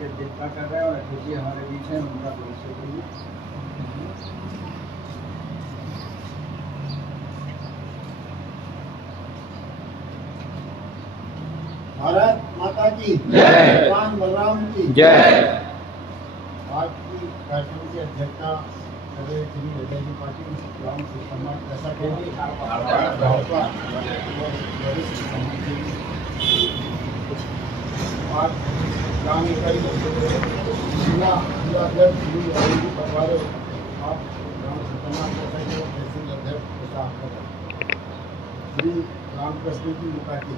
की अध्यक्षता कर रहे हैं और अध्यक्ष जी हमारे बीच हैं, उनका परिचय करिए। भारत माता की जय। भगवान बलराम की जय। आज की कार्यक्रम की अध्यक्षता कर रहे श्री अजय जी पाटिल, ग्राम समाज कैसा केंद्र आज ग्राम इकाई जिला अध्यक्ष श्री अजय जी पटवारे, आप ग्राम समाज कैसा केंद्र तहसील अध्यक्ष तथा श्री रामकृष्ण जी मुकाटी,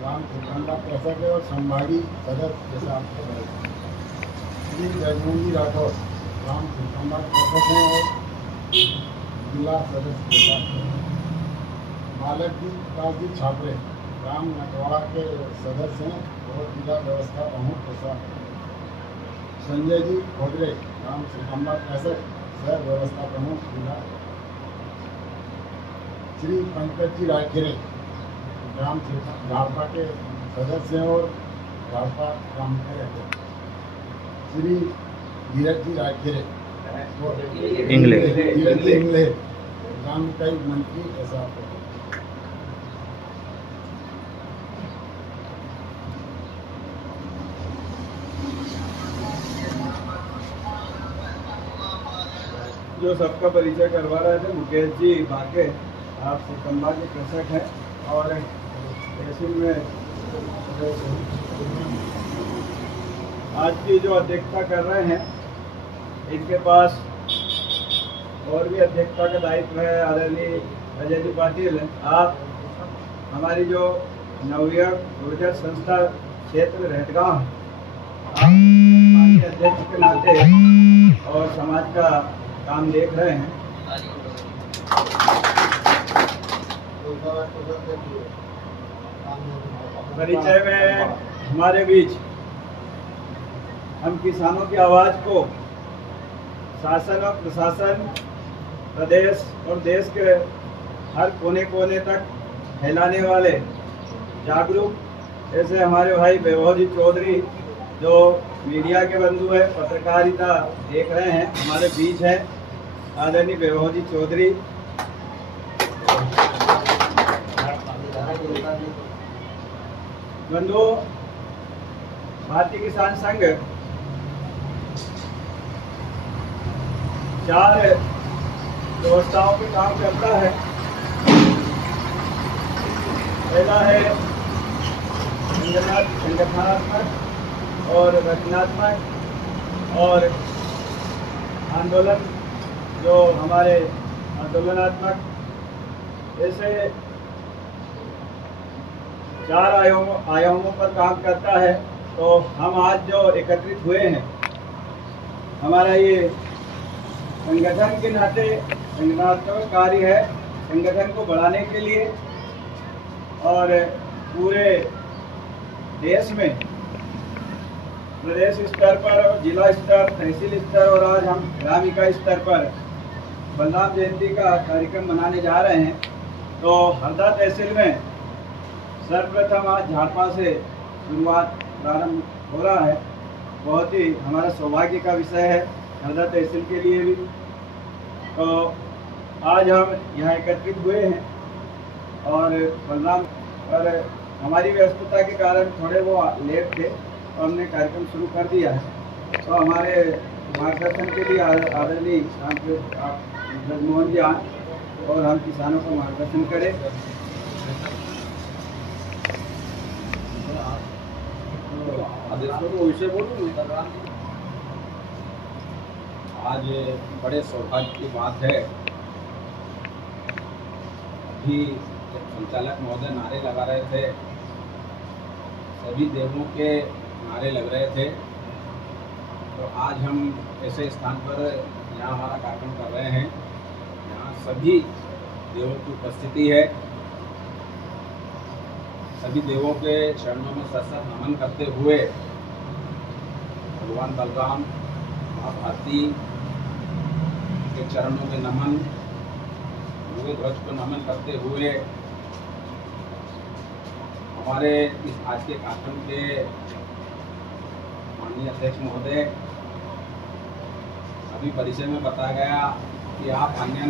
ग्राम सुल्तानबाग कैसा के और संभागी सदस्य जैसा आपको बताया। श्री जगमोहन जी राठौर, ग्राम सुल्तानबाग कैसा हैं और जिला सदस्य जैसा। मालक जी प्रकाश जी छापरे, ग्राम नटवाड़ा के सदस्य हैं और जिला व्यवस्था प्रमुख जैसा। संजय जी खोदरे, ग्राम सुल्तानबाग कैसा शहर व्यवस्था प्रमुख जिला। श्री पंकज जी रायखेरे, ग्राम झाड़पा के सदस्य हैं और झाड़पा ग्राम के अध्यक्ष। श्री धीरज जी रायखेरे, धीरज जी इंगले, ग्राम इकाई मंत्री ऐसा। जो सबका परिचय करवा रहे थे मुकेश जी बाके, आप सिकंबा के कृषक हैं और तहसील में आज की जो अध्यक्षता कर रहे हैं, इनके पास और भी अध्यक्षता का दायित्व है। आदरणीय अजय जी पाटिल, आप हमारी जो नवयुवक ऊर्जा संस्था क्षेत्र रहटगांव, आप माननीय अध्यक्ष के नाते और समाज का काम देख रहे हैं। परिचय में हमारे बीच हम किसानों की आवाज को शासन और प्रशासन, प्रदेश और देश के हर कोने कोने तक फैलाने वाले जागरूक ऐसे हमारे भाई वैभव जी चौधरी, जो मीडिया के बंधु है, पत्रकारिता देख रहे हैं, हमारे बीच है। आदरणीय वैभव जी चौधरी, बंधु, भारतीय किसान संघ 4 व्यवस्थाओं पे काम करता है। पहला है संगठनात्मक और रचनात्मक और आंदोलन, जो हमारे आंदोलनात्मक, ऐसे 4 आयामों पर काम करता है। तो हम आज जो एकत्रित हुए हैं, हमारा ये संगठन के नाते संगठनात्मक कार्य है, संगठन को बढ़ाने के लिए और पूरे देश में प्रदेश स्तर पर, जिला स्तर, तहसील स्तर और आज हम ग्राम इकाई स्तर पर बलराम जयंती का कार्यक्रम मनाने जा रहे हैं। तो हरदा तहसील में सर्वप्रथम आज झाड़पा से शुरुआत प्रारंभ हो रहा है। बहुत ही हमारा सौभाग्य का विषय है हरदा तहसील के लिए भी। तो आज हम यहाँ एकत्रित हुए हैं और बलराम पर हमारी व्यस्तता के कारण थोड़े वो लेट थे, तो हमने कार्यक्रम शुरू कर दिया है। तो हमारे मार्गदर्शन के लिए आदरणीय जगमोहन जी आए और हम किसानों को मार्गदर्शन करें। आज बड़े सौभाग्य की बात है, अभी संचालक महोदय नारे लगा रहे थे, सभी देवों के नारे लग रहे थे। तो आज हम ऐसे स्थान पर यहाँ हमारा कार्यक्रम कर रहे हैं, यहाँ सभी देवों की उपस्थिति है। सभी देवों के चरणों में सशक्त नमन करते हुए भगवान बलराम, माँ भारती के चरणों में नमन, उनके ध्वज को नमन करते हुए हमारे इस आज के कार्यक्रम के माननीय अध्यक्ष महोदय, अभी परिचय में बताया गया कि आप अन्य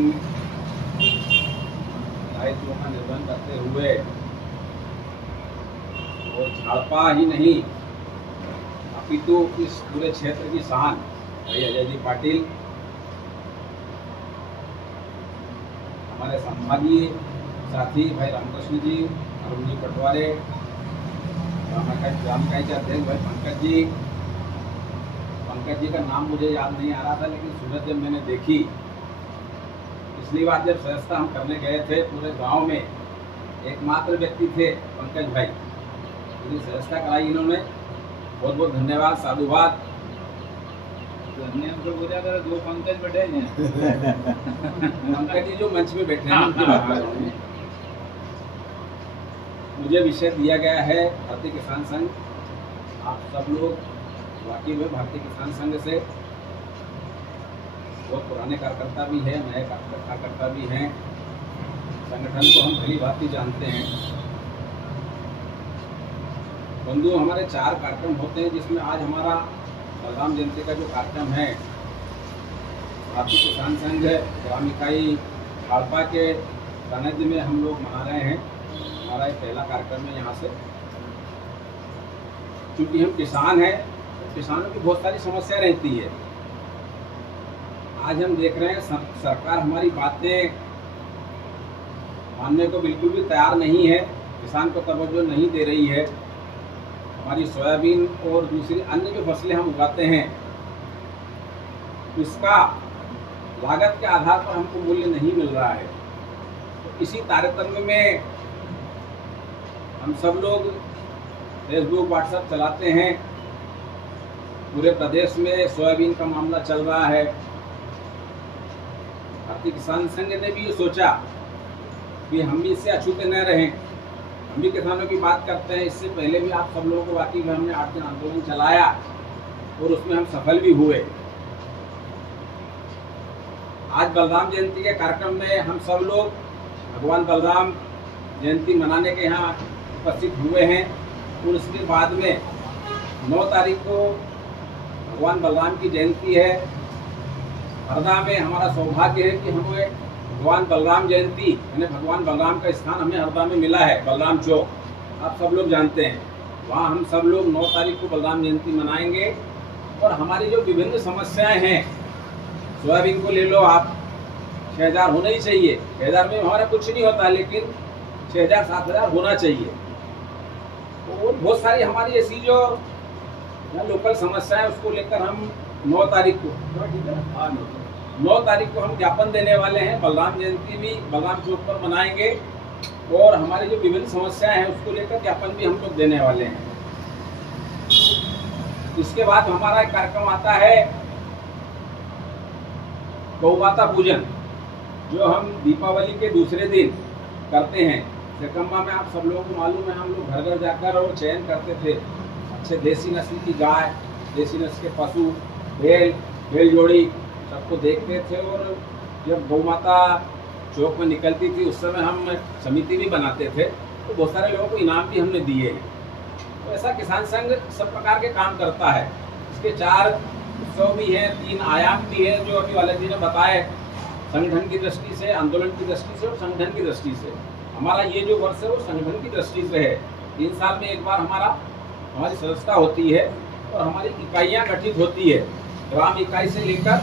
दायित्वों का निर्वहन करते हुए और झाड़पा ही नहीं अपितु इस पूरे क्षेत्र की शान भाई अजय जी पाटिल, हमारे संभागीय साथी भाई रामकृष्ण जी, अरुण जी पटवारे, ग्राम इकाई के अध्यक्ष भाई पंकज जी का नाम मुझे याद नहीं आ रहा था, लेकिन सूरत जब मैंने देखी, पिछली बार जब सदस्यता हम करने गए थे पूरे गांव में एकमात्र व्यक्ति थे पंकज भाई, पूरी सदस्यता कराई इन्होंने। बहुत बहुत धन्यवाद, साधुवाद। तो बोला कर दो पंकज बैठे हैं पंकज जी जो मंच में बैठे हैं उनकी बात कर रहा हूं। मुझे विषय दिया गया है भारतीय किसान संघ। आप सब लोग वाकई में भारतीय किसान संघ से बहुत पुराने कार्यकर्ता भी हैं, नए कार्यकर्ता भी हैं, संगठन को हम भली भांति जानते हैं। बंधु, हमारे 4 कार्यक्रम होते हैं, जिसमें आज हमारा बलराम जयंती का जो कार्यक्रम है भारतीय किसान संघ ग्राम इकाई हाड़पा के सानिध्य में हम लोग मना रहे हैं। हमारा एक पहला कार्यक्रम है यहाँ से। क्योंकि हम किसान हैं, तो किसानों की बहुत सारी समस्या रहती है। आज हम देख रहे हैं सरकार हमारी बातें मानने को बिल्कुल भी तैयार नहीं है, किसान को तवज्जो नहीं दे रही है। हमारी सोयाबीन और दूसरी अन्य जो फसलें हम उगाते हैं, उसका लागत के आधार पर हमको मूल्य नहीं मिल रहा है। तो इसी तारतम्य में हम सब लोग फेसबुक व्हाट्सएप चलाते हैं। पूरे प्रदेश में सोयाबीन का मामला चल रहा है। भारतीय किसान संघ ने भी ये सोचा कि हम भी इससे अछूते न रहें, हम भी किसानों की बात करते हैं। इससे पहले भी आप सब लोगों को वाकई में हमने 8 दिन आंदोलन चलाया और उसमें हम सफल भी हुए। आज बलराम जयंती के कार्यक्रम में हम सब लोग भगवान बलराम जयंती मनाने के यहाँ उपस्थित हुए हैं। और उसके बाद में 9 तारीख को भगवान बलराम की जयंती है। हरदा में हमारा सौभाग्य है कि हमें भगवान बलराम जयंती यानी भगवान बलराम का स्थान हमें हरदा में मिला है, बलराम चौक, आप सब लोग जानते हैं। वहाँ हम सब लोग 9 तारीख को बलराम जयंती मनाएंगे। और हमारी जो विभिन्न समस्याएं हैं, सोयाबीन को ले लो आप, 6000 होना ही चाहिए। 6000 में हमारा कुछ नहीं होता, लेकिन 6000-7000 होना चाहिए। और बहुत सारी हमारी ऐसी जो लोकल समस्या है, उसको लेकर हम 9 तारीख को 9 तारीख को हम ज्ञापन देने वाले हैं। बलराम जयंती भी बलराम चौक पर मनाएंगे और हमारी जो विभिन्न समस्याएं हैं उसको लेकर ज्ञापन भी हम लोग देने वाले हैं। इसके बाद हमारा एक कार्यक्रम आता है गौ माता पूजन, जो हम दीपावली के दूसरे दिन करते हैं। सिरकम्मा में आप सब लोगों को मालूम है, हम लोग घर घर जाकर और चयन करते थे अच्छे देसी नस्ल की गाय, देसी नस्ल के पशु, भेड़ जोड़ी सबको देखते थे। और जब गौ माता चौक में निकलती थी उस समय हम समिति भी बनाते थे, तो बहुत सारे लोगों को इनाम भी हमने दिए हैं। तो ऐसा किसान संघ सब प्रकार के काम करता है। इसके 4 उत्सव भी हैं, 3 आयाम भी है, जो अभी वाले जी ने बताए, संगठन की दृष्टि से, आंदोलन की दृष्टि से और संगठन की दृष्टि से। हमारा ये जो वर्ष है वो संगठन की दृष्टि से है। 3 साल में एक बार हमारी सदस्यता होती है और हमारी इकाइयाँ गठित होती है, ग्राम इकाई से लेकर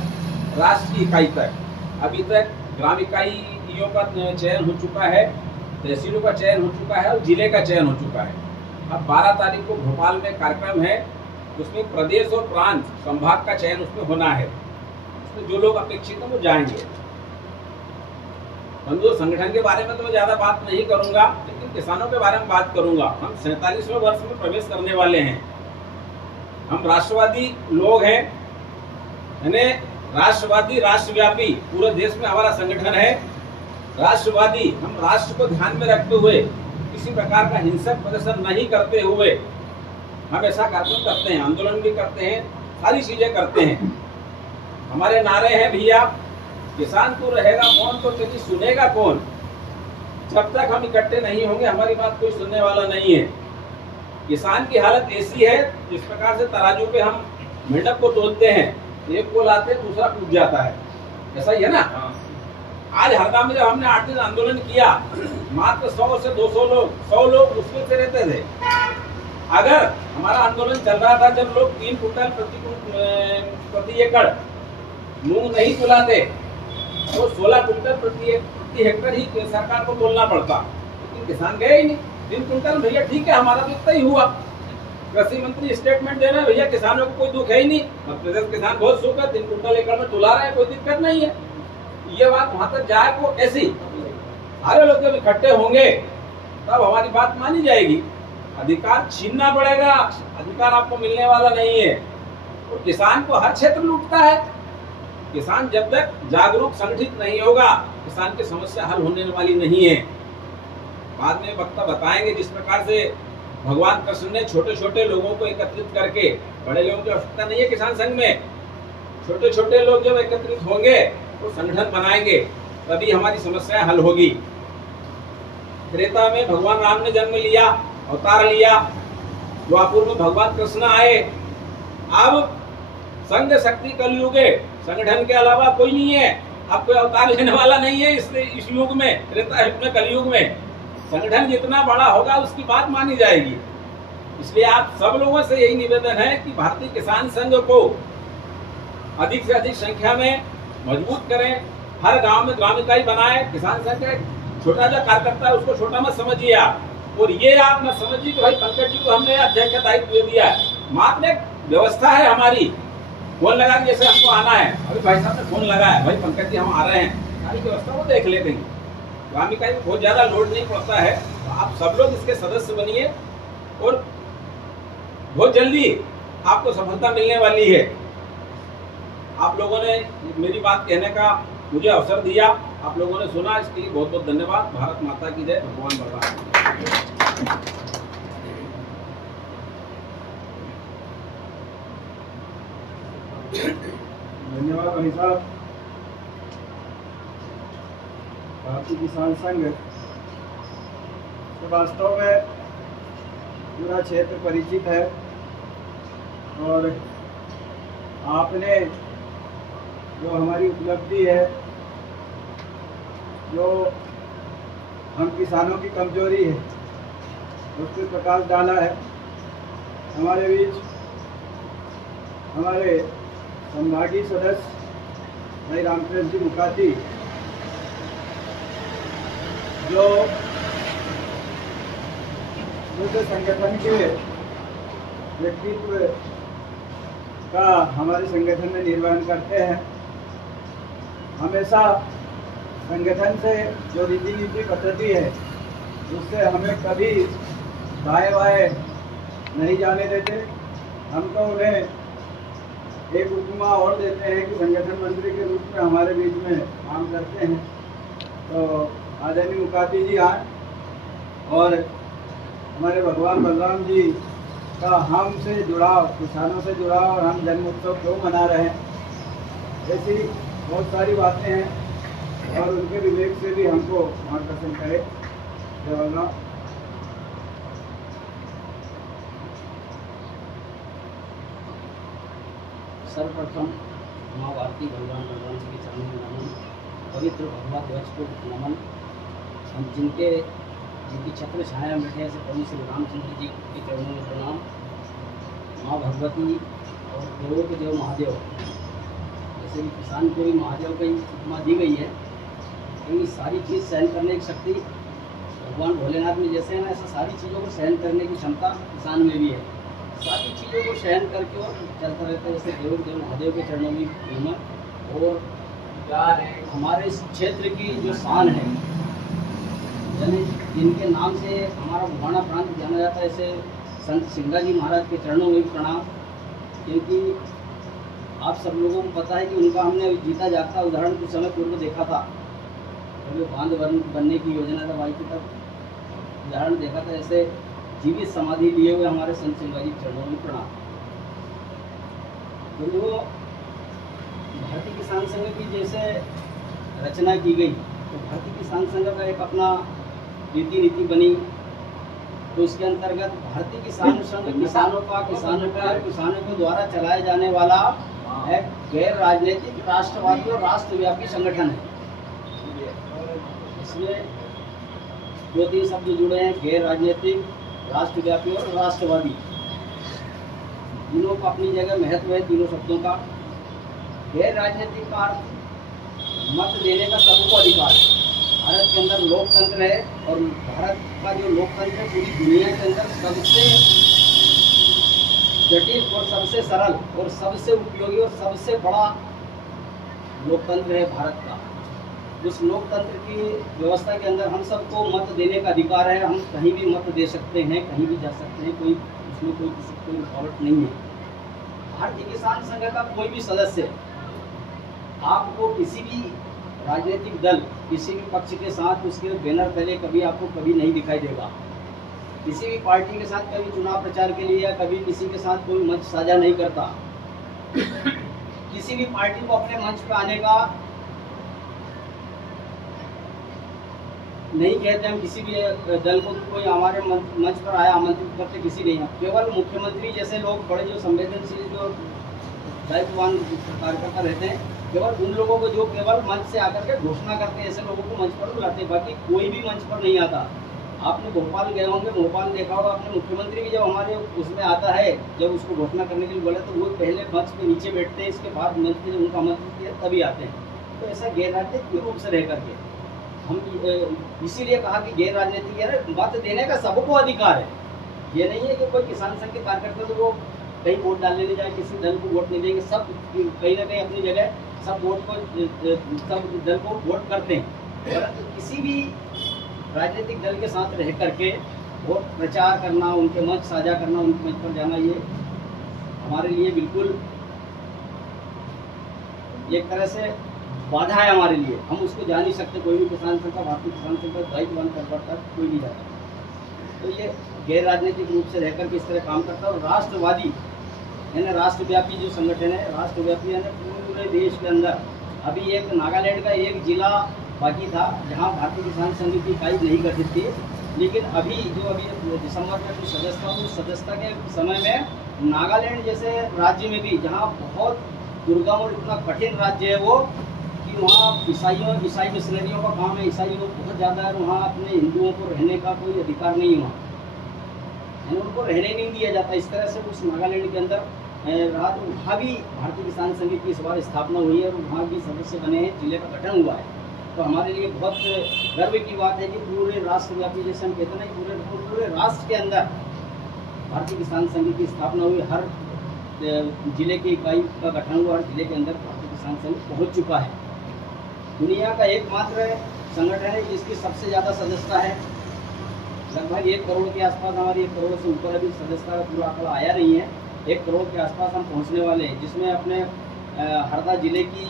राष्ट्र की इकाई तक। अभी तक ग्राम इकाइयों का चयन हो चुका है, तहसीलों का चयन हो चुका है और जिले का चयन हो चुका है। अब 12 तारीख को भोपाल में कार्यक्रम है, उसमें प्रदेश और प्रांत संभाग का चयन उसमें होना है। उसमें जो लोग अपेक्षित हैं वो जाएंगे। बंधु, संगठन के बारे में तो मैं ज़्यादा बात नहीं करूंगा, लेकिन किसानों के बारे में बात करूंगा। हम 47वें वर्ष में प्रवेश करने वाले हैं। हम राष्ट्रवादी लोग हैं, यानी राष्ट्रवादी, राष्ट्रव्यापी, पूरे देश में हमारा संगठन है राष्ट्रवादी। हम राष्ट्र को ध्यान में रखते हुए किसी प्रकार का हिंसक प्रदर्शन नहीं करते हुए हम ऐसा कार्यक्रम करते हैं, आंदोलन भी करते हैं, सारी चीजें करते हैं। हमारे नारे हैं भैया, किसान तो रहेगा मौन तो चलिए सुनेगा कौन। जब तक हम इकट्ठे नहीं होंगे हमारी बात कोई सुनने वाला नहीं है। किसान की हालत ऐसी है, जिस प्रकार से तराजू पे हम मेंढक को तोलते हैं, एक को लाते हैं, दूसरा कूद जाता है, ऐसा ही है ना। आज हरदा में जब हमने 8 दिन आंदोलन किया, मात्र 100 से 200 लोग, 100 लोग मुश्किल से रहते थे। अगर हमारा आंदोलन चल रहा था जब लोग 3 कुंटल प्रति एकड़ मूंग नहीं तुलाते तो 16 कुंटल प्रति हेक्टर ही सरकार को तोलना पड़ता, लेकिन किसान गए ही नहीं। 3 कुंटल भैया ठीक है, हमारा तो इतना ही हुआ। कृषि मंत्री स्टेटमेंट दे रहे हैं, भैया किसानों को कोई दुख है ही नहीं, मध्य प्रदेश किसान बहुत सुख है, 3 कुंटल एकड़ में तुला रहे हैं, कोई दिक्कत नहीं है। ये बात वहां तक जाए को ऐसी, सारे लोग जब इकट्ठे होंगे तब हमारी बात मानी जाएगी। अधिकार छीनना पड़ेगा, अधिकार आपको मिलने वाला नहीं है। और किसान को हर क्षेत्र लूटता है। किसान जब तक जागरूक संगठित नहीं होगा, किसान की समस्या हल होने वाली नहीं है। बाद में वक्ता बताएंगे जिस प्रकार से भगवान कृष्ण ने छोटे छोटे लोगों को एकत्रित करके, बड़े लोगों की आवश्यकता नहीं है किसान संघ में, छोटे छोटे लोग जब एकत्रित होंगे तो संगठन बनाएंगे, तभी हमारी समस्या हल होगी। त्रेता में भगवान राम ने जन्म लिया, अवतार लिया, द्वापर में भगवान कृष्ण आए। अब संघ शक्ति कलयुगे, संगठन के अलावा कोई नहीं है। अब कोई अवतार लेने वाला नहीं है इस युग में, त्रेता युग में, कलयुग में। संगठन जितना बड़ा होगा उसकी बात मानी जाएगी। इसलिए आप सब लोगों से यही निवेदन है कि भारतीय किसान संघ को अधिक से अधिक संख्या में मजबूत करें, हर गांव में ग्राम इकाई बनाए। किसान संघ का छोटा जो कार्यकर्ता है उसको छोटा मत समझिए आप, और ये आप मत समझिए कि भाई पंकज जी को हमने अध्यक्ष का दायित्व दे दिया है। मात्र एक व्यवस्था है हमारी, फोन लगा के जैसे हमको आना है, अभी भाई साहब ने फोन लगाया, भाई पंकज जी हम आ रहे हैं, सारी व्यवस्था वो देख लेते हैं। ग्राम इकाई में बहुत ज्यादा लोड नहीं पड़ता है। तो आप सब लोग इसके सदस्य बनिए और बहुत जल्दी आपको सफलता मिलने वाली है। आप लोगों ने मेरी बात कहने का मुझे अवसर दिया, आप लोगों ने सुना, इसके लिए बहुत बहुत धन्यवाद। भारत माता की जय, भगवान बलराम। धन्यवाद भाई साहब। भारतीय किसान संघ तो वास्तव में पूरा क्षेत्र परिचित है, और आपने जो हमारी उपलब्धि है, जो हम किसानों की कमजोरी है, उस पर प्रकाश डाला है। हमारे बीच हमारे संभागीय सदस्य भाई रामकृष्ण जी मुकाती, जो संगठन के व्यक्तित्व का हमारे संगठन में निर्वहन करते हैं। हमेशा संगठन से जो रीति नीति पद्धति है उससे हमें कभी दाएं बाएं नहीं जाने देते। हम तो उन्हें एक उपमा और देते हैं कि संगठन मंत्री के रूप में हमारे बीच में काम करते हैं। तो आदरणीय मुकाती जी आए और हमारे भगवान बलराम जी का हमसे जुड़ाव, किसानों से जुड़ाव, और हम जन्म उत्सव क्यों मना रहे हैं, ऐसी बहुत सारी बातें हैं, और उनके विवेक से भी हमको मार्गदर्शन करे। जय बलराम। सर्वप्रथम माँ भारती भगवान बलराम जी के चरणों में नमन, पवित्र भगवा ध्वज को नमन। हम जिनकी छत्र छाया में बैठे ऐसे प्रभु श्री रामचंद्र जी के चरणों में प्रणाम। माँ भगवती और देवों के देव महादेव, जैसे कि किसान को भी महादेव की उपमा दी गई है, लेकिन सारी चीज़ सहन करने की शक्ति भगवान भोलेनाथ में जैसे है ना, ऐसा सारी चीज़ों को सहन करने की क्षमता किसान में भी है। सारी चीज़ों को सहन करके और चलता रहता है, जैसे देवों के देव महादेव के चरणों में नमन। और हमारे इस क्षेत्र की जो शान है, यानी जिनके नाम से हमारा बुहाना प्रांत जाना जाता है, ऐसे संत सिंगा जी महाराज के चरणों में भी प्रणाम। क्योंकि आप सब लोगों को पता है कि उनका हमने जीता जागता उदाहरण कुछ समय पूर्व देखा था, जब बांध बनने की योजना जब आई थी तब उदाहरण देखा था। ऐसे जीवित समाधि लिए हुए हमारे संत सिंगा जी चरणों में प्रणाम। तो वो भारतीय किसान संघ की जैसे रचना की गई, तो भारतीय किसान संघ का एक अपना रीति नीति बनी, तो इसके अंतर्गत भारतीय किसान संघ किसानों के द्वारा चलाए जाने वाला एक गैर राजनीतिक राष्ट्रवादी और राष्ट्रव्यापी संगठन है। इसमें 2-3 शब्द जुड़े हैं, गैर राजनीतिक, राष्ट्रव्यापी और राष्ट्रवादी। तीनों का अपनी जगह महत्व है, तीनों शब्दों का। गैर राजनीतिक का अर्थ मत देने का सबको अधिकार है। भारत के अंदर लोकतंत्र है और भारत का जो लोकतंत्र है पूरी दुनिया के अंदर सबसे जटिल और सबसे सरल और सबसे उपयोगी और सबसे बड़ा लोकतंत्र है भारत का। उस लोकतंत्र की व्यवस्था के अंदर हम सबको मत देने का अधिकार है। हम कहीं भी मत दे सकते हैं, कहीं भी जा सकते हैं, कोई उसमें कोई किसी कोई रुकावट नहीं है। भारतीय किसान संघ का कोई भी सदस्य आपको किसी भी राजनीतिक दल, किसी भी पक्ष के साथ उसके बैनर तले कभी आपको कभी नहीं दिखाई देगा। किसी भी पार्टी के साथ कभी चुनाव प्रचार के लिए या कभी किसी के साथ कोई मंच साझा नहीं करता। किसी भी पार्टी को अपने मंच पर आने का नहीं कहते। हम किसी भी दल को कोई हमारे मंच पर आया आमंत्रित करते किसी नहीं है। केवल मुख्यमंत्री जैसे लोग बड़े जो संवेदनशील जो दायित्ववान कार्यकर्ता रहते हैं, केवल उन लोगों को जो केवल मंच से आकर के घोषणा करते हैं, ऐसे लोगों को मंच पर बुलाते हैं। बाकी कोई भी मंच पर नहीं आता। आपने भोपाल गए होंगे, भोपाल देखा होगा आपने, मुख्यमंत्री भी जब हमारे उसमें आता है, जब उसको घोषणा करने के लिए बोले तो वो पहले मंच पे नीचे बैठते हैं, इसके बाद मंच पे जब उनका आमंत्रित किया तभी आते हैं। तो ऐसा गैर राजनीतिक रूप से रह करके हम इसीलिए कहा कि गैर राजनीतिक है, मत देने का सबको अधिकार है। ये नहीं है कि कोई किसान संघ के कार्यकर्ता तो वो कहीं वोट डालने नहीं जाए, किसी दल को वोट नहीं देंगे। सब कहीं ना कहीं अपनी जगह सब सब दल को वोट करते हैं, परंतु किसी भी राजनीतिक दल के साथ रह करके वोट प्रचार करना, उनके मंच साझा करना, उनके मंच पर जाना, ये हमारे लिए बिल्कुल एक तरह से बाधा है हमारे लिए। हम उसको जा नहीं सकते। कोई भी किसान संघ का, भारतीय किसान संघ का दायित्ववान कार्यकर्ता कोई नहीं जाता। तो ये गैर राजनीतिक रूप से रहकर किस तरह काम करता है। और राष्ट्रवादी यानी राष्ट्रव्यापी जो संगठन है, राष्ट्रव्यापी यानी पूरे देश के अंदर अभी एक नागालैंड का एक जिला बाकी था जहां भारतीय किसान संघ की इकाई नहीं गठित थी, लेकिन अभी दिसंबर में जो सदस्यता, उस सदस्यता के समय में नागालैंड जैसे राज्य में भी, जहां बहुत दुर्गम और इतना कठिन राज्य है वो, कि वहाँ ईसाई मिशनरियों का काम है, ईसाई लोग बहुत ज़्यादा है, वहाँ अपने हिंदुओं को रहने का कोई अधिकार नहीं है, वहाँ उनको रहने नहीं दिया जाता। इस तरह से उस नागालैंड के अंदर रहा। तो वहाँ भी भारतीय किसान संघ की इस बार स्थापना हुई है और वहाँ भी सदस्य बने हैं, जिले का गठन हुआ है। तो हमारे लिए बहुत गर्व की बात है कि पूरे राष्ट्रव्यापी, जैसे हम कहते हैं ना, पूरे राष्ट्र के अंदर भारतीय किसान संघ की स्थापना हुई। हर जिले की इकाई का गठन हुआ, हर जिले के अंदर भारतीय किसान संघ पहुँच चुका है। दुनिया का एकमात्र संगठन है जिसकी सबसे ज़्यादा सदस्यता है। लगभग 1 करोड़ के आसपास, हमारी 1 करोड़ से ऊपर अभी सदस्यता का पूरा आंकड़ा आया नहीं है। 1 करोड़ के आसपास हम पहुंचने वाले हैं, जिसमें अपने हरदा जिले की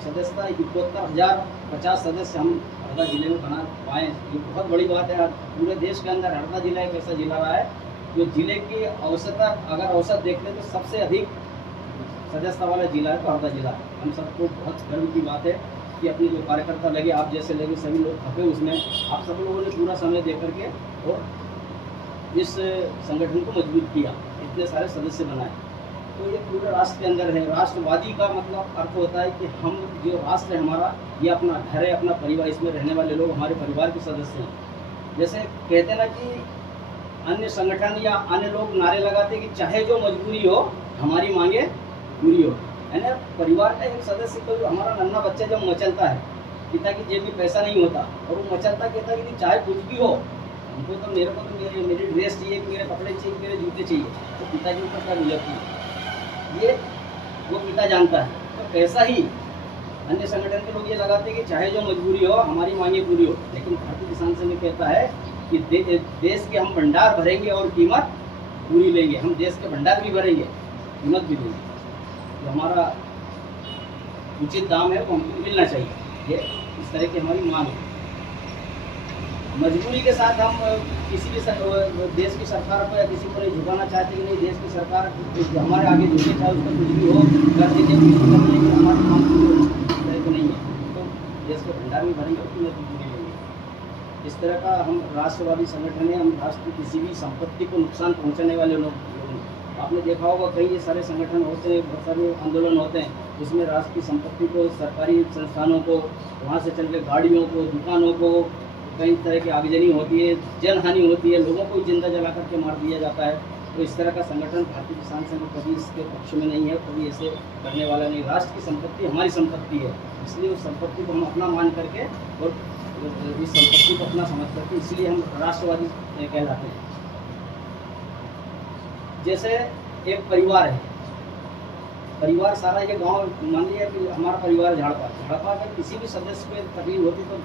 सदस्यता 71,050 सदस्य हम हरदा जिले में बना पाए। ये बहुत बड़ी बात है। पूरे देश के अंदर हरदा जिला एक ऐसा जिला रहा है जो जिले की औसत, अगर औसत देखते तो सबसे अधिक सदस्यता वाला जिला है तो हरदा जिला है। हम सबको बहुत गर्व की बात है कि अपने जो कार्यकर्ता लगे, आप जैसे लगे, सभी लोग खपे उसमें, आप सब लोगों ने पूरा समय दे करके और इस संगठन को मजबूत किया, इतने सारे सदस्य बनाए। तो ये पूरे राष्ट्र के अंदर है। राष्ट्रवादी का मतलब अर्थ होता है कि हम जो राष्ट्र है हमारा, ये अपना घर है, अपना परिवार, इसमें रहने वाले लोग हमारे परिवार के सदस्य हैं। जैसे कहते हैं ना कि अन्य संगठन या अन्य लोग नारे लगाते हैं कि चाहे जो मजबूरी हो हमारी मांगे पूरी हो। है ना, परिवार का एक सदस्य को, हमारा नन्हा बच्चा जब मचलता है, पिता की जेब में पैसा नहीं होता और वो मचलता कहता है कि चाहे कुछ भी हो, हमको तो मेरे को तो मेरी ड्रेस चाहिए, मेरे कपड़े चाहिए, मेरे जूते चाहिए, तो पिता के ऊपर क्या गुजरती है ये वो पिता जानता है। तो ऐसा ही अन्य संगठन के लोग ये लगाते हैं कि चाहे जो मजबूरी हो हमारी मांगे पूरी हो। लेकिन भारतीय किसान संघ कहता है कि देश के हम भंडार भरेंगे और कीमत पूरी लेंगे। हम देश के भंडार भी भरेंगे, कीमत भी देंगे। जो हमारा उचित दाम है वो हमको मिलना चाहिए। ये इस तरह की हमारी मांग है। मजबूरी के साथ हम किसी भी देश की सरकार को या किसी को नहीं झुकाना चाहते कि नहीं, देश की सरकार हमारे आगे झुके, चाहे उसका कुछ भी हो कर दीजिए, लेकिन हमारी मांग पूरी हो, इस तरह की नहीं है। तो देश के भंडार भी भरेंगे और कीमत भी पूरी लेंगे। इस तरह का हम राष्ट्रवादी संगठन है। हम राष्ट्र की किसी भी संपत्ति को नुकसान पहुंचाने वाले लोग नहीं। आपने देखा होगा कई सारे संगठन होते हैं, बहुत सारे आंदोलन होते हैं, उसमें राष्ट्र की संपत्ति को, सरकारी संस्थानों को, वहाँ से चल के गाड़ियों को, दुकानों को, कई तरह की आगजनी होती है, जनहानि होती है, लोगों को जिंदा जला करके मार दिया जाता है। तो इस तरह का संगठन भारतीय किसान संघ कभी इसके पक्ष में नहीं है, कभी ऐसे करने वाला नहीं। राष्ट्र की संपत्ति हमारी संपत्ति है, इसलिए उस संपत्ति को हम अपना मान करके और इस संपत्ति को अपना समझ करके इसलिए हम राष्ट्रवादी कहलाते हैं। जैसे एक परिवार है, परिवार सारा ये गांव, मान लिया कि हमारा परिवार झाड़पा के किसी भी सदस्य को तकलीफ होती तो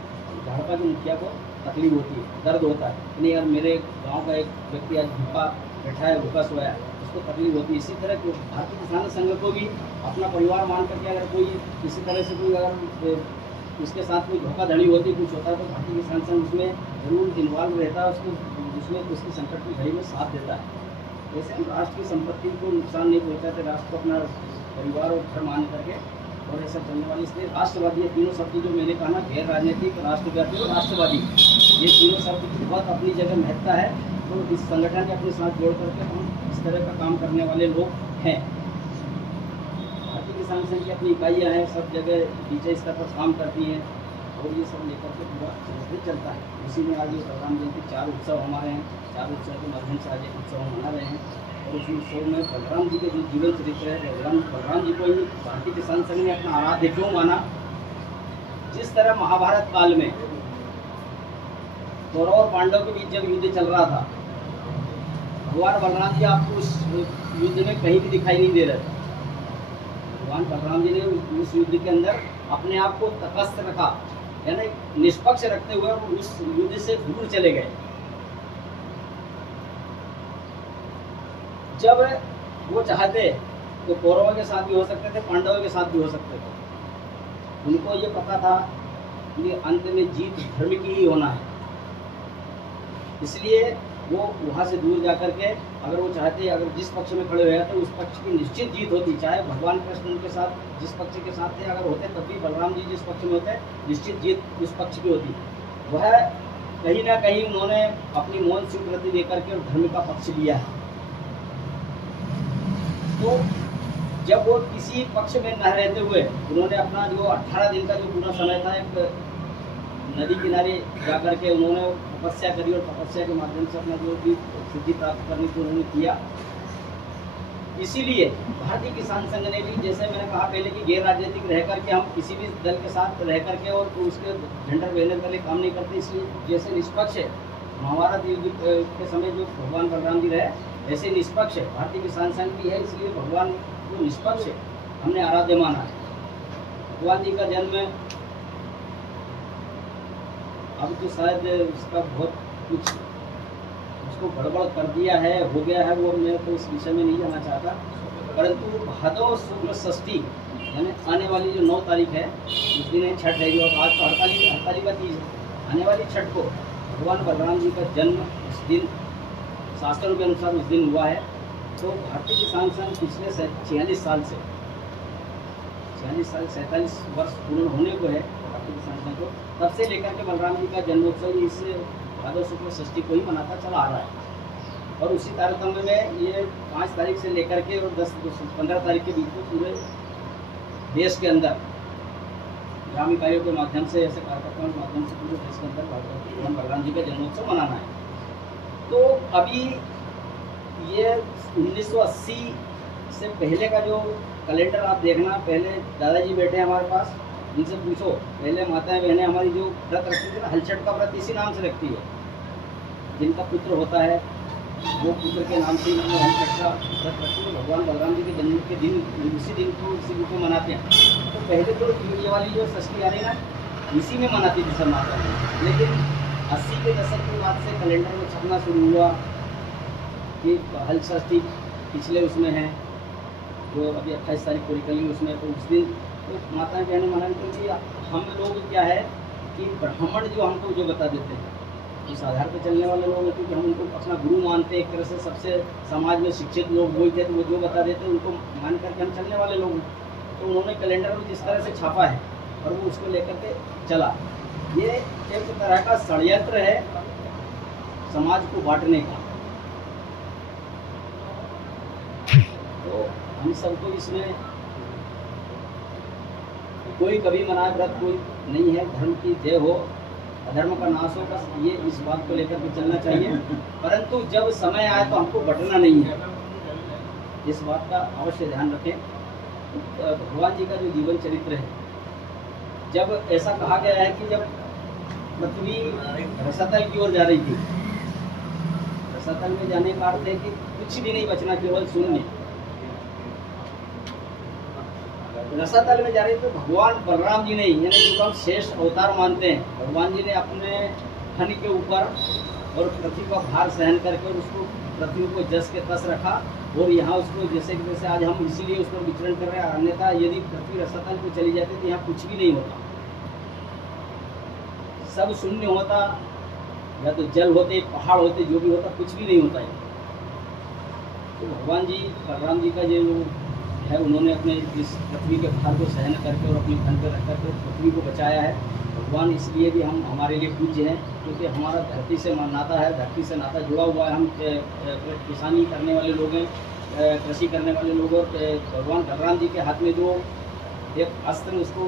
झाड़पा के मुखिया को तकलीफ होती है, दर्द होता है, नहीं यार मेरे गांव का एक व्यक्ति आज भूखा बैठा है, भूखा सोया है, उसको तकलीफ होती है। इसी तरह भारतीय किसान संघ को भी अपना परिवार मान करके अगर कोई किसी तरह से कोई अगर उसके साथ कोई धोखाधड़ी होती, कुछ होता है, तो भारतीय किसान संघ उसमें जरूर इन्वॉल्व रहता है, उसको उसमें उसकी संकट की घड़ी में साथ देता है। वैसे हम राष्ट्र की संपत्ति को नुकसान नहीं पहुँचाते, राष्ट्र को अपना परिवार और घर मान करके और ऐसा चलने वाली, इसलिए राष्ट्रवादी ये तीनों शब्द जो मैंने कहा ना, गैर राजनीतिक, राष्ट्रव्यापी और राष्ट्रवादी, ये तीनों शब्द की बहुत अपनी जगह महत्ता है। तो इस संगठन के अपने साथ जोड़ करके हम इस तरह का काम करने वाले लोग हैं। भारतीय किसान संघ की अपनी इकाइयाँ हैं, सब जगह नीचे स्तर पर काम करती हैं और ये सब लेकर के पूरा संगठन चलता है। इसी में आज ये बलराम जयंती 4 उत्सव हमारे हैं, 4 उत्सव के माध्यम से आज एक उत्सव मना रहे हैं और उस उत्सव में बलराम जी के जो जीवन चरित्र है, बलराम जी को ही भारतीय किसान संघ ने अपना आराध्य क्यों माना। जिस तरह महाभारत काल में कौरव और पांडव के बीच जब युद्ध चल रहा था, भगवान बलराम जी आपको उस युद्ध में कहीं भी दिखाई नहीं दे रहे थे। भगवान बलराम जी ने उस युद्ध के अंदर अपने आप को तटस्थ रखा, यानी निष्पक्ष रखते हुए उस युद्ध से दूर चले गए। जब वो चाहते तो कौरवों के साथ भी हो सकते थे, पांडवों के साथ भी हो सकते थे। उनको ये पता था कि अंत में जीत धर्म की ही होना है, इसलिए वो वहाँ से दूर जा करके अगर वो चाहते, अगर जिस पक्ष में खड़े हुए तो उस पक्ष की निश्चित जीत होती। चाहे भगवान कृष्ण उनके साथ जिस पक्ष के साथ थे अगर होते, तब भी बलराम जी जिस पक्ष में होते निश्चित जीत उस पक्ष की होती। वह कहीं ना कहीं उन्होंने अपनी मौन स्वीकृति देकर के धर्म का पक्ष लिया है। तो जब वो किसी पक्ष में न रहते हुए उन्होंने अपना जो 18 दिन का जो पूरा समय था, एक नदी किनारे जाकर के उन्होंने तपस्या करी और तपस्या के माध्यम से अपना जो भी सिद्धि प्राप्त करने की उन्होंने किया। इसीलिए भारतीय किसान संघ ने भी, जैसे मैंने कहा पहले कि गैर राजनीतिक रह करके हम किसी भी दल के साथ रह करके और उसके झंडा बैनर तले काम नहीं करते, इसलिए जैसे निष्पक्ष है महाभारत युद्ध के समय जो भगवान बलराम जी रहे, ऐसे निष्पक्ष है भारतीय किसान संघ भी है। इसलिए भगवान जो निष्पक्ष है हमने आराध्य माना है। भगवान जी का जन्म अब तो शायद उसका बहुत कुछ उसको गड़बड़ कर दिया है, हो गया है, वो मैं तो इस विषय में नहीं जाना चाहता। परंतु भादव शुक्ल षष्ठी यानी आने वाली जो 9 तारीख है उस दिन है छठ है, जो आज तो हड़ताली का तीज है। आने वाली छठ को भगवान बलराम जी का जन्म उस दिन शास्त्रों के अनुसार उस दिन हुआ है। तो भारतीय किसान संघ पिछले 46 साल से 47 वर्ष पूर्ण होने को है भारतीय किसान संघ को, तब से लेकर के बलराम जी का जन्मोत्सव इस भादव शुक्ल षष्ठी को ही मनाता चला आ रहा है। और उसी तारतम्य में ये 5 तारीख से लेकर के और 10-15 तारीख के बीच में पूरे देश के अंदर ग्राम इकाइयों के माध्यम से, ऐसे कार्यकर्ताओं के माध्यम से पूरे देश के अंदर भगवान बलराम जी का जन्मोत्सव मनाना है। तो अभी ये 1980 से पहले का जो कैलेंडर आप देखना, पहले दादाजी बैठे हैं हमारे पास, इनसे पूछो, पहले माताएं बहनें हमारी जो व्रत रखती थी ना, हलछठ का व्रत इसी नाम से रखती है। जिनका पुत्र होता है वो पुत्र के नाम से ही हलछठ का व्रत रखती है। भगवान बलराम जी के जन्म के दिन इसी दिन को इसी रूप में मनाते हैं। तो पहले तो ये वाली जो षष्ठी आ रही ना, इसी में मनाती थी सब माता, लेकिन 80 के दशक के बाद से कैलेंडर में छपना शुरू हुआ कि हल षष्ठी पिछले उसमें है, जो अभी 28 तारीख को निकली उसमें, तो उस दिन तो माताएं बहनें मनाने के लिए हम लोग क्या है कि ब्राह्मण जो हमको जो बता देते हैं, इस आधार पर चलने वाले लोग हैं, क्योंकि हम उनको अपना गुरु मानते हैं, एक तरह से सबसे समाज में शिक्षित लोग बोलते हैं, तो वो जो बता देते हैं उनको मान करके हम चलने वाले लोग हैं। तो उन्होंने कैलेंडर में जिस तरह से छापा है और वो उसको लेकर के चला, ये एक तरह का षड्यंत्र है समाज को बांटने का। तो हम सबको इसमें कोई कभी मनाए व्रत कोई नहीं है, धर्म की जय हो, अधर्म का नाश हो, बस ये इस बात को लेकर के चलना चाहिए। परंतु जब समय आए तो हमको बटना नहीं है, इस बात का अवश्य ध्यान रखें। भगवान जी का जो जीवन चरित्र है, जब ऐसा कहा गया है कि जब पृथ्वी रसातल की ओर जा रही थी, रसातल में जाने का अर्थ है कि कुछ भी नहीं बचना, केवल शून्य। रसातल में जा रही तो भगवान बलराम जी ने, यानी जिनको हम शेष अवतार मानते हैं, भगवान जी ने अपने फन के ऊपर और पृथ्वी का भार सहन करके और उसको पृथ्वी को जस के तस रखा। और यहाँ उसको जैसे कि जैसे आज हम इसीलिए उस पर विचरण कर रहे हैं, अन्यथा यदि पृथ्वी रसातल को चली जाती तो यहाँ कुछ भी नहीं होता, सब शून्य होता, या तो जल होते, पहाड़ होते, जो भी होता, कुछ भी नहीं होता है। तो भगवान जी बलराम जी का जो है, उन्होंने अपने इस पृथ्वी के भार को सहन करके और अपनी धन पर रख करके पृथ्वी को बचाया है। भगवान इसलिए भी हम हमारे लिए पूज्य हैं, क्योंकि हमारा धरती से नाता है, धरती से नाता जुड़ा हुआ है। हम किसानी करने वाले लोग हैं, कृषि करने वाले लोग। और भगवान बलराम जी के हाथ में जो एक अस्त्र उसको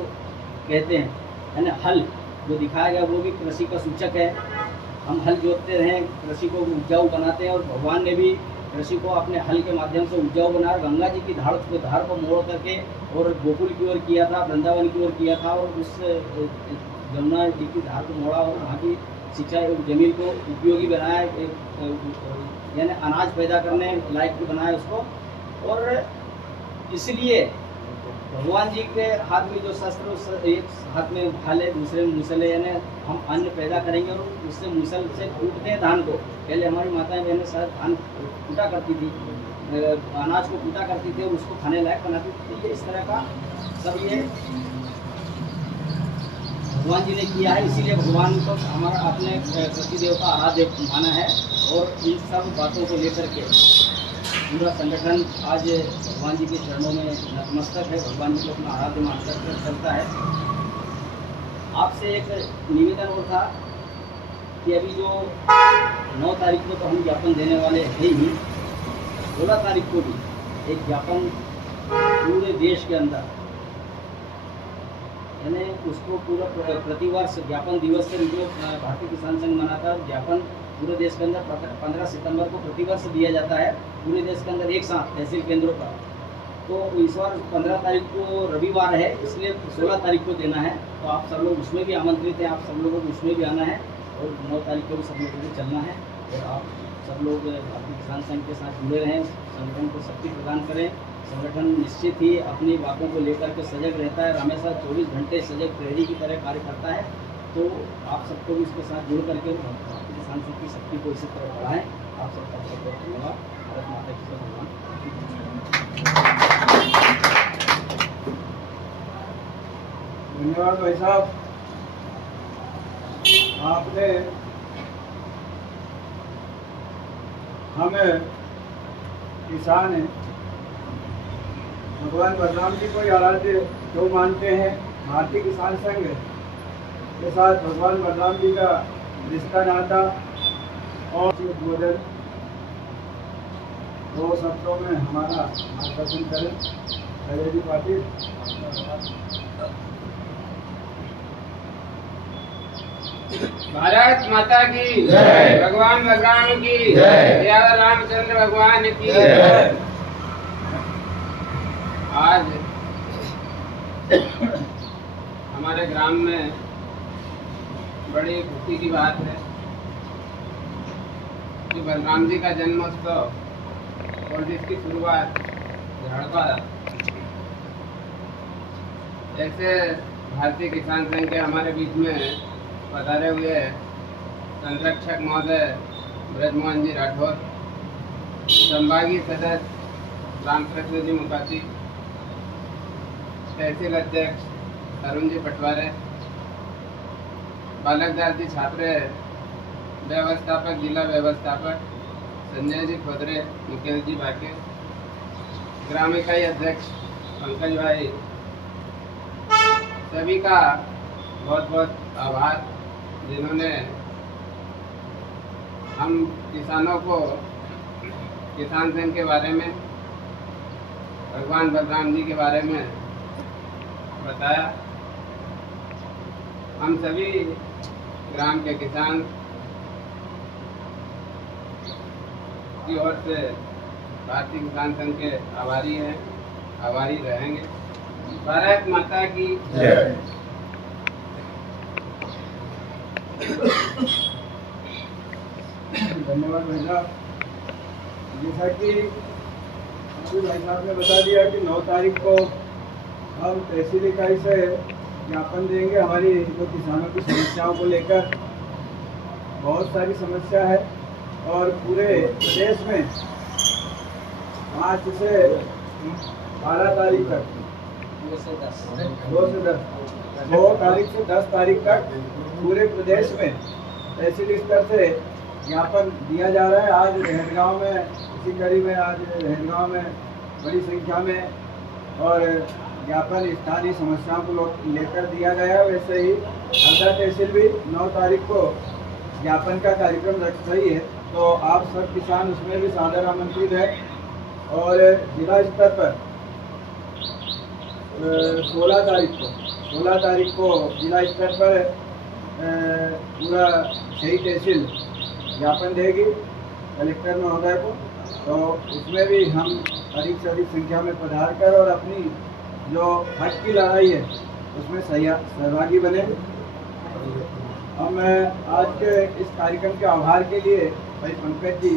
कहते हैं, यानी हल जो दिखाया गया, वो भी कृषि का सूचक है। हम हल जोतते रहें, कृषि को उपजाऊ बनाते हैं, और भगवान ने भी कृषि को अपने हल के माध्यम से उपजाऊ बनाया। गंगा जी की धार को मोड़ करके और गोकुल की ओर किया था, वृंदावन की ओर किया था, और उस गंगा जी की धार को मोड़ा और वहाँ की सिंचाई जमीन को उपयोगी बनाया, यानी अनाज पैदा करने लायक भी बनाया उसको। और इसलिए भगवान जी के हाथ में जो शस्त्र, एक हाथ में भाल है, दूसरे में मूसल है, यानी हम अन्न पैदा करेंगे और उससे मूसल से कूटते हैं धान को। पहले हमारी माताएं बहनें शायद धान कूटा करती थी, अनाज को कूटा करती थी और उसको खाने लायक बनाती थी। ये इस तरह का सब ये भगवान जी ने किया है, इसीलिए भगवान को हमारा अपने पति देव का आराध्य माना है। और इन सब बातों को लेकर के पूरा संगठन आज भगवान जी के चरणों में नतमस्तक है, भगवान जी को अपना आराध्य मानकर चलता है। आपसे एक निवेदन और था कि अभी जो 9 तारीख को तो हम ज्ञापन देने वाले हैं ही, 16 तारीख को भी एक ज्ञापन पूरे देश के अंदर, यानी उसको पूरा प्रतिवर्ष ज्ञापन दिवस के रूप में भारतीय किसान संघ मनाता है। ज्ञापन पूरे देश के अंदर 15 सितंबर को प्रतिवर्ष दिया जाता है, पूरे देश के अंदर एक साथ तहसील केंद्रों पर। तो इस बार 15 तारीख को रविवार है, इसलिए 16 तारीख को देना है। तो आप सब लोग उसमें भी आमंत्रित हैं, आप सब लोगों को उसमें भी आना है, और 9 तारीख को भी सब लोगों को चलना है। और आप सब लोग भारतीय किसान संघ के साथ जुड़े रहें, संगठन को शक्ति प्रदान करें। संगठन निश्चित ही अपनी बातों को लेकर के सजग रहता है, हमेशा 24 घंटे सजग प्रहरी की तरह कार्य करता है। तो आप सबको भी इसके साथ जुड़ करके भारतीय किसान संघ की शक्ति को इसी तरह बढ़ाएं। आप सबका बहुत बहुत धन्यवाद। भारत माता की जय। भगवान धन्यवाद भाई साहब, आपने हमें किसान हैं, भगवान बलराम जी को ही आराध्य जो मानते हैं, भारतीय किसान संघ के साथ भगवान बलराम जी का रिश्ता नाता और उद्बोधन 2 शब्दों में हमारा मार्गदर्शन करें। अजय जी पाटिल। भारत माता की जय, भगवान बलराम की जय, रामचंद्र भगवान की जय। आज हमारे ग्राम में बड़ी खुशी की बात है कि बलराम जी का जन्मोत्सव और जिसकी शुरुआत झड़पा ऐसे भारतीय किसान संघ के हमारे बीच में पधारे हुए संरक्षक महोदय ब्रजमोहन जी राठौर, संभागीय सदस्य रामकृष्ण जी मुखाती, तहसील अध्यक्ष अरुण जी पटवारे, बालकदास जी छात्रे, व्यवस्थापक जिला व्यवस्थापक संजय जी खोदरे, मुकेश जी बाके, ग्राम इकाई अध्यक्ष पंकज भाई, सभी का बहुत बहुत आभार। जिन्होंने हम किसानों को किसान संघ के बारे में, भगवान बलराम जी के बारे में बताया। हम सभी ग्राम के किसान की ओर से भारतीय किसान संघ के आभारी हैं, आभारी रहेंगे। भारत माता की जय। धन्यवाद भाई साहब। जैसा कि अभी भाई साहब ने बता दिया कि 9 तारीख को हम तहसील इकाई से ज्ञापन देंगे हमारी जो किसानों की समस्याओं को लेकर। बहुत सारी समस्या है और पूरे प्रदेश में 5 से 12 तारीख तक 2 से 10 तारीख तक पूरे प्रदेश में तहसील स्तर से ज्ञापन दिया जा रहा है। आज रहनगांव में, इसी कड़ी में आज रहनगांव में बड़ी संख्या में और ज्ञापन स्थानीय समस्याओं को लेकर दिया गया। वैसे ही हरदा तहसील भी 9 तारीख को ज्ञापन का कार्यक्रम रख रही है, तो आप सब किसान उसमें भी सादर आमंत्रित है। और जिला स्तर पर 16 तारीख को जिला स्तर पर पूरा शहीद तहसील ज्ञापन देगी कलेक्टर महोदय को, तो उसमें भी हम अधिक से अधिक संख्या में पधार कर और अपनी जो हक की लड़ाई है उसमें सहभागी बने। अब मैं आज के इस कार्यक्रम के आभार के लिए भाई पंकज जी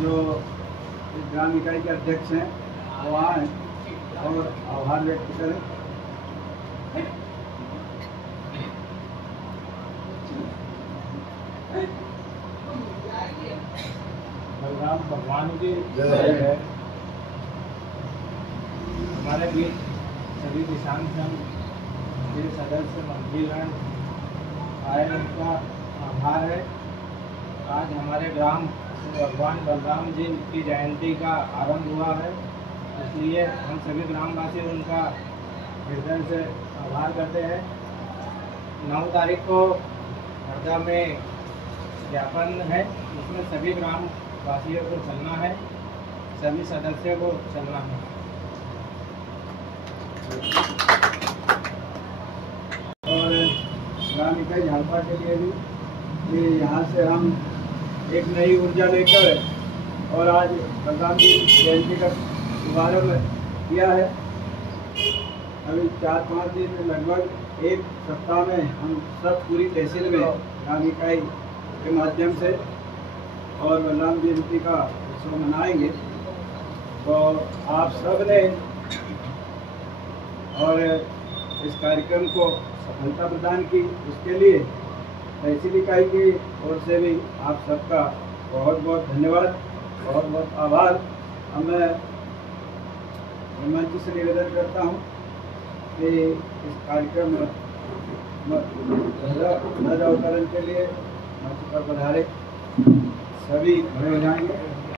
जो इस ग्राम इकाई के अध्यक्ष हैं वो आए और आभार व्यक्त करें। बलराम भगवान की जय। है। हमारे बीच सभी किसान संघ के सदस्य मंत्रीगण आए, उनका आभार है। आज हमारे ग्राम भगवान बलराम जी की जयंती का आरंभ हुआ है, इसलिए हम सभी ग्रामवासी उनका हृदय से आभार करते हैं। 9 तारीख को हरदा में ज्ञापन है, उसमें सभी ग्राम वासियों को चलना है, सभी सदस्यों को चलना है। और ग्राम इकाई झालपा के लिए भी कि यहाँ से हम एक नई ऊर्जा लेकर और आज बलराम जी जयंती का शुभारंभ किया है। अभी 4-5 दिन में लगभग 1 सप्ताह में हम सब पूरी तहसील में ग्राम इकाई के माध्यम से और बलराम जयंती का उत्सव मनाएंगे। तो आप सब ने और इस कार्यक्रम को सफलता प्रदान की, उसके लिए तहसील इकाई की ओर से भी आप सबका बहुत बहुत धन्यवाद, बहुत बहुत आभार। अब मैं मंच से निवेदन करता हूँ कि इस कार्यक्रम में ध्वजावतरण के लिए मंच पर पधारे सभी खड़े हो जाएंगे।